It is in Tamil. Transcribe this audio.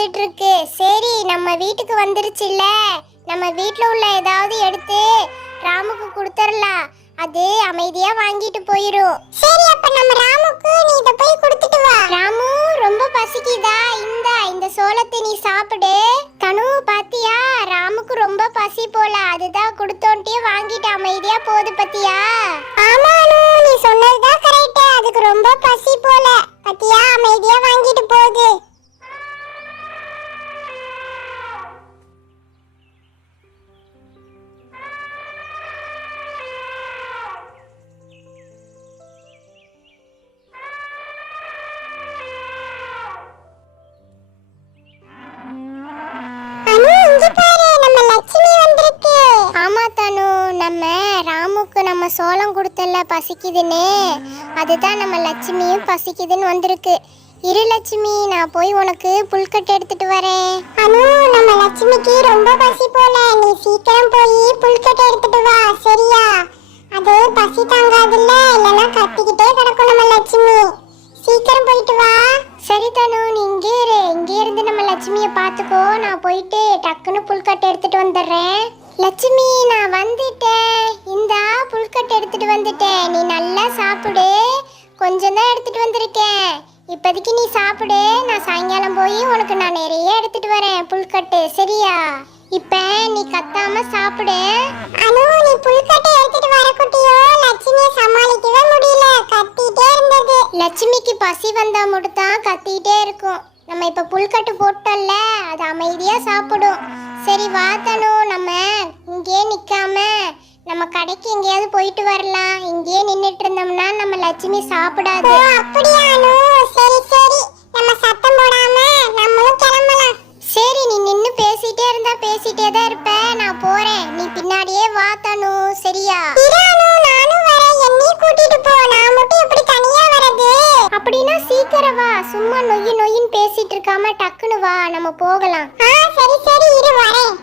வந்துட்டு இருக்கு. சரி நம்ம வீட்டுக்கு வந்துருச்சுல்ல, நம்ம வீட்ல உள்ள ஏதாவது எடுத்து ராமுக்கு கொடுத்துறலாம். அது அமைதியா வாங்கிட்டு போயிரும். சரி, அப்ப நம்ம ராமுக்கு நீ இத போய் கொடுத்துட்டு வா. ராமு, ரொம்ப பசிக்குதா? இந்த சோளத்தை நீ சாப்பிடு. தனு, பாத்தியா ராமுக்கு ரொம்ப பசி போல, அதுதான் கொடுத்தோன்ட்டே வாங்கிட்டு அமைதியா போகுது பாத்தியா? ஆமா அனு, நீ சொன்னதுதான் கரெக்ட். அதுக்கு ரொம்ப பசி போல, பாத்தியா அமைதியா வாங்கிட்டு போகுது. நம்ம சோளம் கொடுத்தல பசிக்குதுன்னு, அதுதான் நம்ம லட்சுமியும் பசிக்குதுன்னு வந்திருக்கு. இரு லட்சுமி, நான் போய் உனக்கு புல்கட்டு எடுத்துட்டு வரேன். அனு, நம்ம லட்சுமிக்கு ரொம்ப பசி போல, நீ சீக்கிரம் போய் புல்கட்டு எடுத்துட்டு வா, சரியா? அது பசி தாங்காதுல்ல, இல்லைன்னா கத்திக்கிட்டே கிடக்கும் நம்ம லட்சுமி. சீக்கிரம் போயிட்டு வா. சரி தனு, நீ இங்கே இருந்து நம்ம லட்சுமியை பார்த்துக்கோ. நான் போயிட்டு டக்குன்னு புல்கட்டு எடுத்துட்டு வந்துடுறேன். லட்சுமி, நான் வந்துட்டேன். இந்தா புல்கட்டு எடுத்துட்டு வந்துட்டேன். நீ நல்லா சாப்பிடு. கொஞ்சம் தான் எடுத்துட்டு வந்திருக்கேன். இப்போதைக்கு நீ சாப்பிடு. நான் சாயங்காலம் போய் உனக்கு நான் நிறைய எடுத்துட்டு வரேன் புல்கட்டு, சரியா? இப்ப நீ கத்தாம சாப்பிடு. அனு, நீ புல்கட்டை எடுத்துட்டு வர குட்டியோ லட்சுமியை சமாளிக்கவே முடியல, கத்திட்டே இருந்தது. லட்சுமிக்கு பசி வந்தா மட்டும் தான் கத்திட்டே இருக்கும். நம்ம இப்ப புல்கட்டு போட்டோம்ல, அது அமைதியா சாப்பிடும். சரி வா தனு, நம்ம இங்கே நிக்காம நம்ம கடைக்கு எங்கேயாவது போயிட்டு வரலாம். இங்கேயே நின்னுட்டு இருந்தோம்னா நம்ம லட்சுமி சாப்பிடாது. அப்படியா அனு? சரி சரி, நம்ம சத்தம் போடாம நம்மளும் கிளம்பலாம். சரி, நீ நின்னு பேசிட்டே இருந்தா பேசிட்டே தான் இருப்ப. நான் போறேன், நீ பின்னாடியே வா தனு, சரியா? நானும் வரேன், என்னையும் கூட்டிட்டு போ. நான் மட்டும் எப்படி தனியா வரது? அப்படின்னா சீக்கிரம் வா. சும்மா நொய்யின்னு பேசிட்டு இருக்காம டக்குன்னு வா, நம்ம போகலாம். சரி சரி, இரு வரேன்.